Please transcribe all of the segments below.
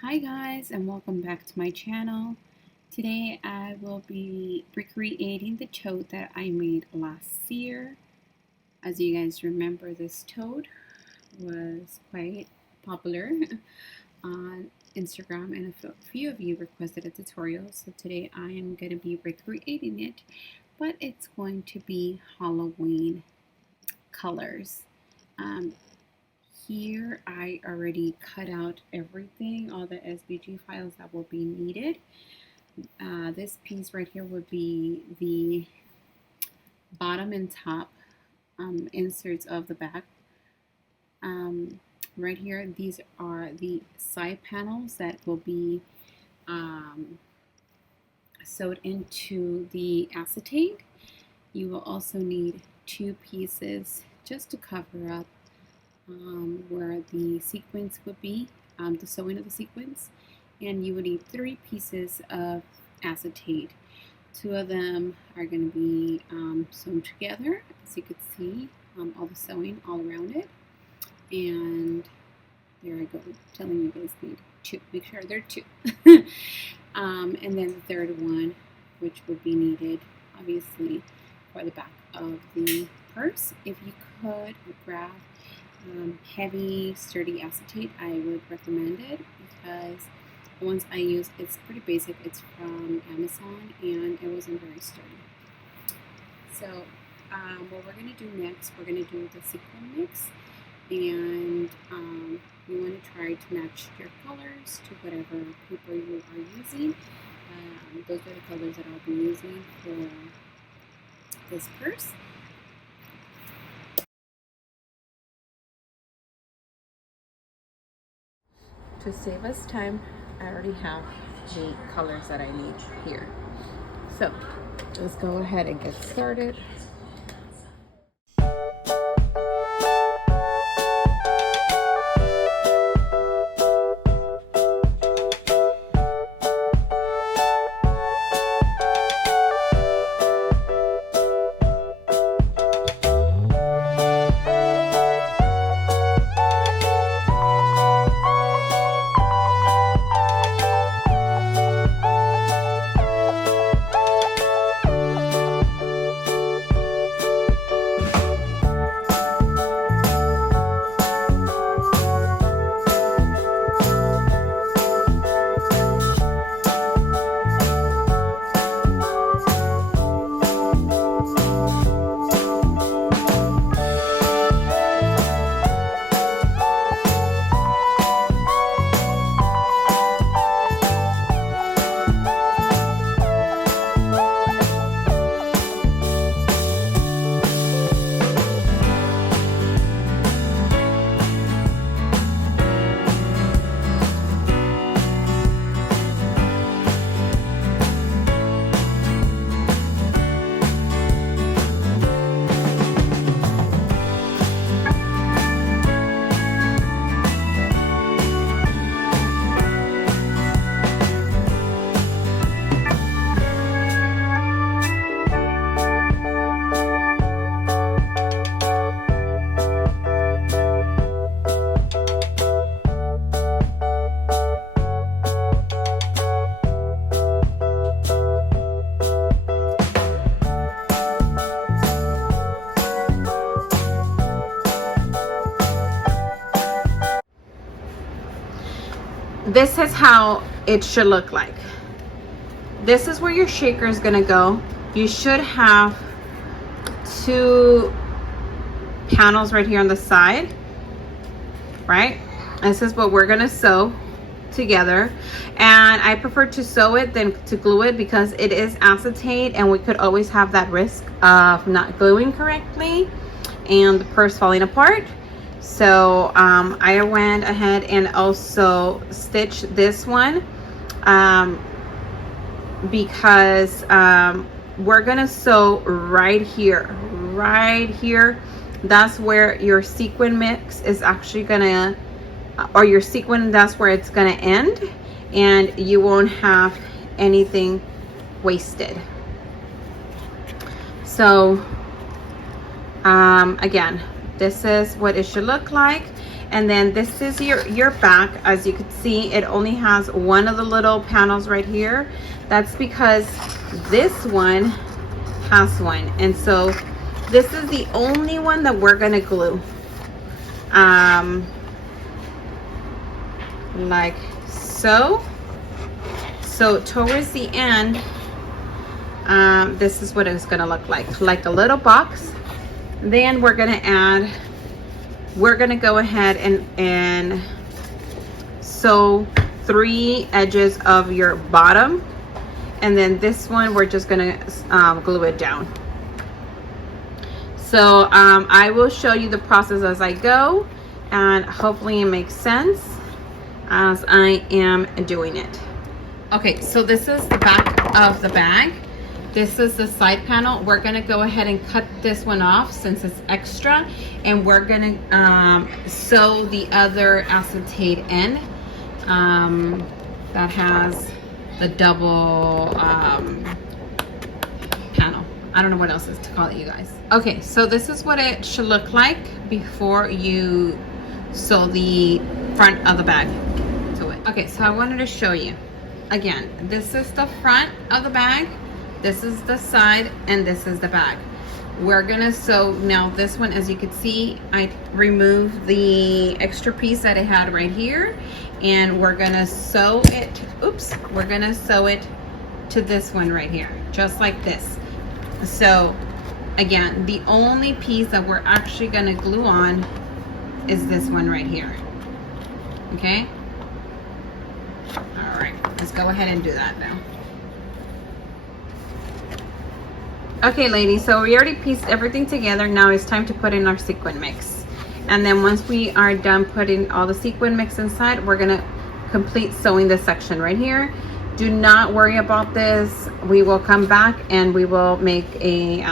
Hi guys, and welcome back to my channel. Today I will be recreating the tote that I made last year. As you guys remember, this tote was quite popular on Instagram, and a few of you requested a tutorial, so today I am going to be recreating it, but it's going to be Halloween colors. Here I already cut out everything, all the SVG files that will be needed. This piece right here would be the bottom and top inserts of the back. Right here, these are the side panels that will be sewed into the acetate. You will also need two pieces just to cover up where the sequins would be, the sewing of the sequins, and you would need three pieces of acetate. Two of them are going to be sewn together, as you can see, all the sewing all around it. And there I go, telling you guys need two. Make sure they're two. And then the third one, which would be needed, obviously, for the back of the purse. If you could grab heavy, sturdy acetate, I would recommend it because the ones I use, it's pretty basic. It's from Amazon and it wasn't very sturdy. So what we're going to do next, we're going to do the sequin mix, and you want to try to match your colors to whatever paper you are using. Those are the colors that I'll be using for this purse. To save us time, I already have the colors that I need here. So let's go ahead and get started. This is how it should look like. This is where your shaker is gonna go. You should have two panels right here on the side, right? This is what we're gonna sew together, and I prefer to sew it than to glue it because it is acetate and we could always have that risk of not gluing correctly and the purse falling apart. So I went ahead and also stitched this one because we're gonna sew right here. That's where your sequin mix is actually gonna, or your sequin, that's where it's gonna end, and you won't have anything wasted. So again, this is what it should look like. And then this is your back. As you can see, it only has one of the little panels right here. That's because this one has one, and so this is the only one that we're gonna glue. Like so. So towards the end, this is what it's gonna look like a little box. Then we're gonna go ahead and sew 3 edges of your bottom, and then this one we're just gonna glue it down. So I will show you the process as I go, and hopefully it makes sense as I am doing it. Okay, so this is the back of the bag. This is the side panel. We're gonna go ahead and cut this one off since it's extra, and we're gonna sew the other acetate end that has the double panel. I don't know what else is to call it, you guys. Okay, so this is what it should look like before you sew the front of the bag to it. Okay, so I wanted to show you again. This is the front of the bag. This is the side, and this is the back. We're gonna sew now this one. As you can see, I removed the extra piece that it had right here, and we're gonna sew it, we're gonna sew it to this one right here, just like this. So again, the only piece that we're actually gonna glue on is this one right here. Okay, all right, let's go ahead and do that now. Okay, ladies, so we already pieced everything together. Now it's time to put in our sequin mix. And then once we are done putting all the sequin mix inside, we're gonna complete sewing this section right here. Do not worry about this. We will come back and we will make a,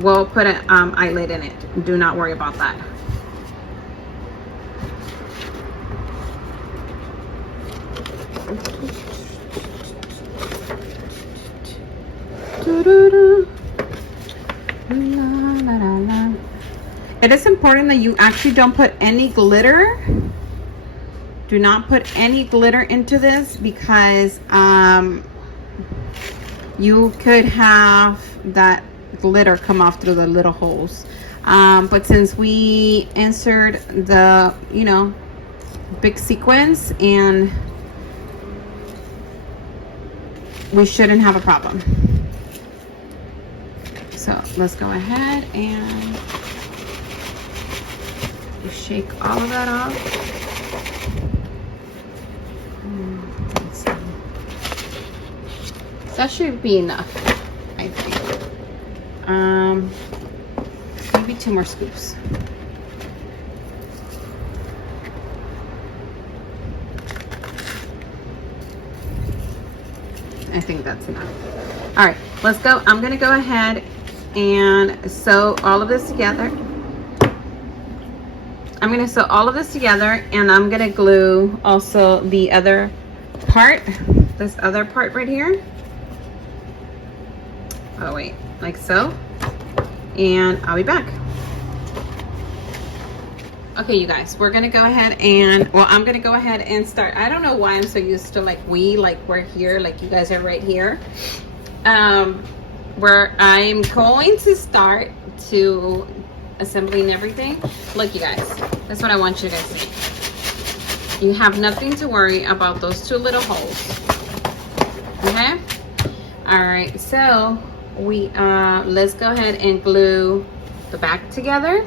we'll put an eyelet in it. Do not worry about that. It is important that you actually don't put any glitter. Do not put any glitter into this, because you could have that glitter come off through the little holes. But since we insert the, you know, big sequins, and we shouldn't have a problem. So let's go ahead and shake all of that off. That should be enough, I think. Maybe 2 more scoops. I think that's enough. All right, let's go. I'm gonna go ahead and sew all of this together. I'm gonna sew all of this together, and I'm gonna glue also the other part, this other part right here. Oh wait, like so. And I'll be back. Okay, you guys, we're gonna go ahead and, well, I'm gonna go ahead and start. I don't know why I'm so used to like we're here, like you guys are right here. Where I'm going to start to assembling everything. Look, you guys, that's what I want you guys to see. You have nothing to worry about those 2 little holes. Okay? All right, so we let's go ahead and glue the back together.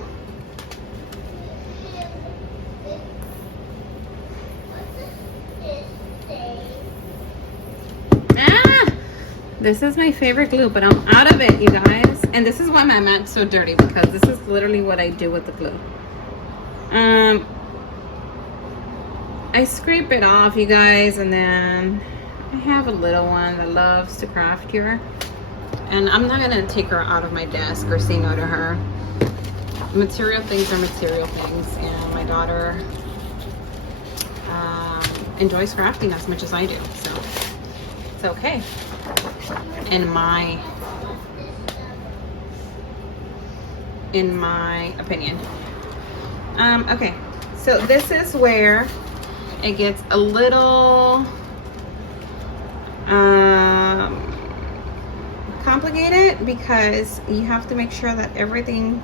This is my favorite glue, but I'm out of it, you guys. And this is why my mat's so dirty, because this is literally what I do with the glue. I scrape it off, you guys, and then I have a little one that loves to craft here. And I'm not gonna take her out of my desk or say no to her. Material things are material things, and my daughter enjoys crafting as much as I do, so it's okay. in my opinion. Okay, so this is where it gets a little complicated, because you have to make sure that everything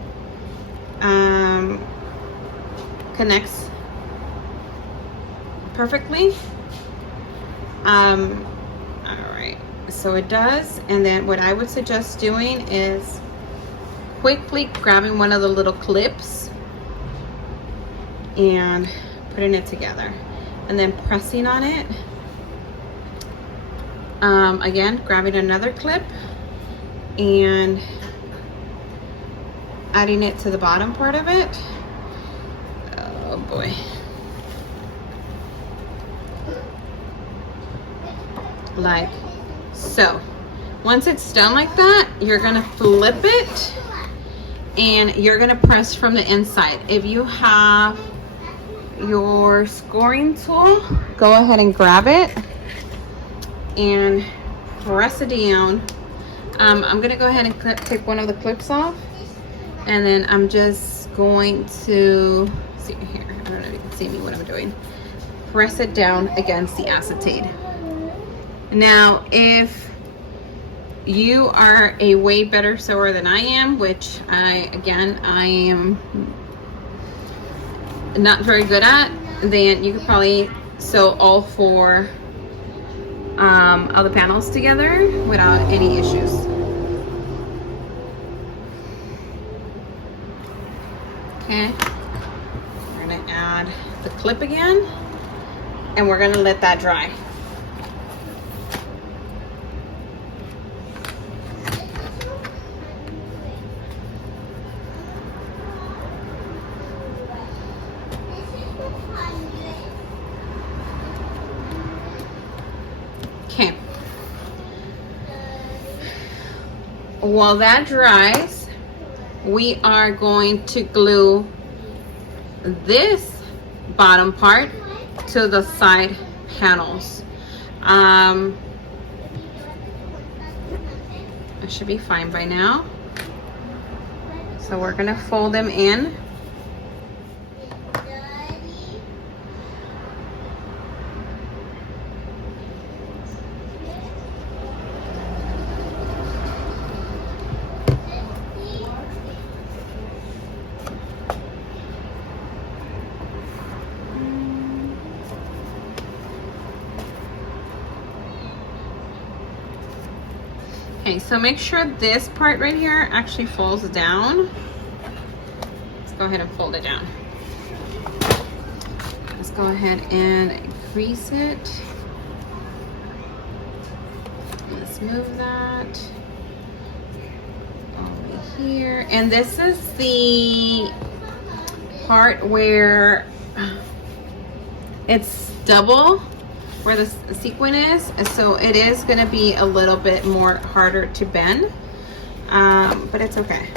connects perfectly. All right, so it does. And then what I would suggest doing is quickly grabbing one of the little clips and putting it together, and then pressing on it. Again, grabbing another clip and adding it to the bottom part of it. Oh boy. Like so. Once it's done like that, you're gonna flip it and you're gonna press from the inside. If you have your scoring tool, go ahead and grab it and press it down. I'm gonna go ahead and take one of the clips off, and then I'm just going to see here. I don't know if you can see me what I'm doing. Press it down against the acetate. Now, if you are a way better sewer than I am, which I am not very good at, then you could probably sew all four of the panels together without any issues. Okay, we're gonna add the clip again, and we're gonna let that dry. Okay. While that dries, we are going to glue this bottom part to the side panels. It should be fine by now. So we're gonna fold them in. Okay, so make sure this part right here actually folds down. Let's go ahead and fold it down. Let's go ahead and crease it. Let's move that over here. And this is the part where it's double, where the sequin is, so it is going to be a little bit more harder to bend, but it's okay.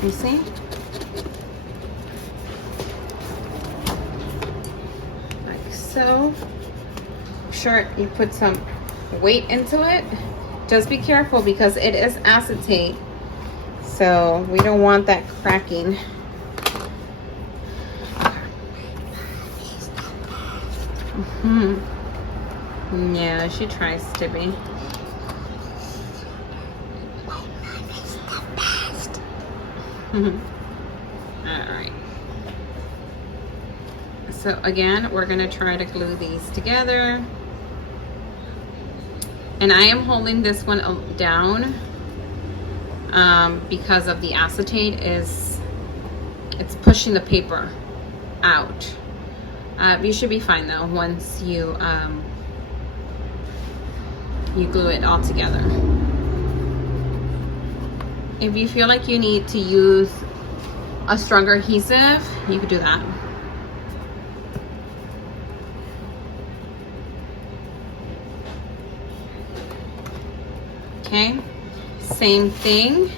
You see? Like so. Sure, you put some weight into it. Just be careful because it is acetate, so we don't want that cracking. Yeah, she tries to be. Alright. So again, we're going to try to glue these together. And I am holding this one down because of the acetate it's pushing the paper out. You should be fine though once you glue it all together. If you feel like you need to use a stronger adhesive, you could do that. Okay, same thing.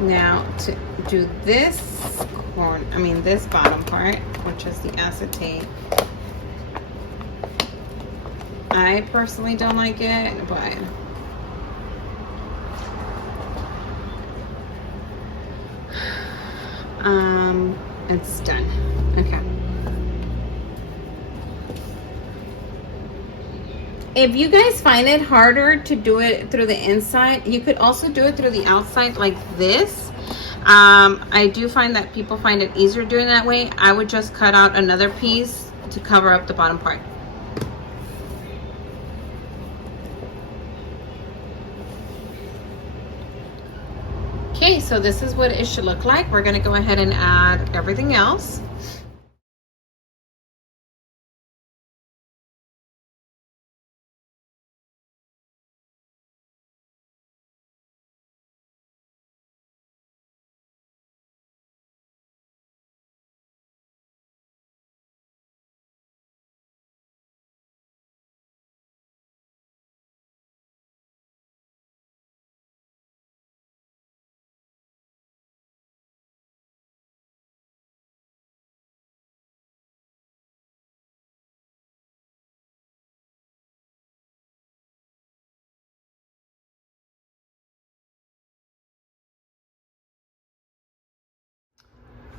Now to do this this bottom part, which is the acetate, I personally don't like it, but it's done. Okay. If you guys find it harder to do it through the inside, you could also do it through the outside like this. I do find that people find it easier doing that way. I would just cut out another piece to cover up the bottom part. Okay, so this is what it should look like. We're gonna go ahead and add everything else.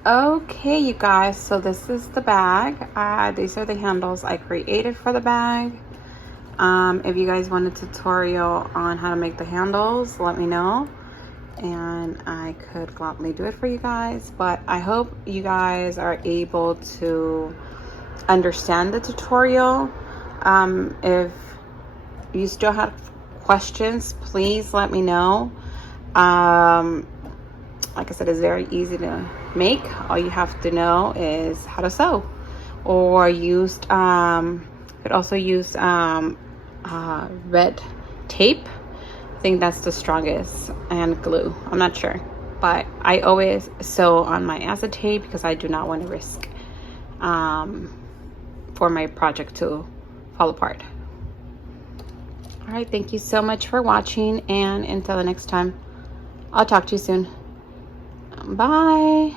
Okay, you guys, so this is the bag. These are the handles I created for the bag. If you guys want a tutorial on how to make the handles, let me know and I could gladly do it for you guys. But I hope you guys are able to understand the tutorial. If you still have questions, please let me know. Like I said, it's very easy to make. All you have to know is how to sew, or used could also use red tape. I think that's the strongest, and glue. I'm not sure, but I always sew on my acetate because I do not want to risk for my project to fall apart. All right, thank you so much for watching, and until the next time, I'll talk to you soon. Bye.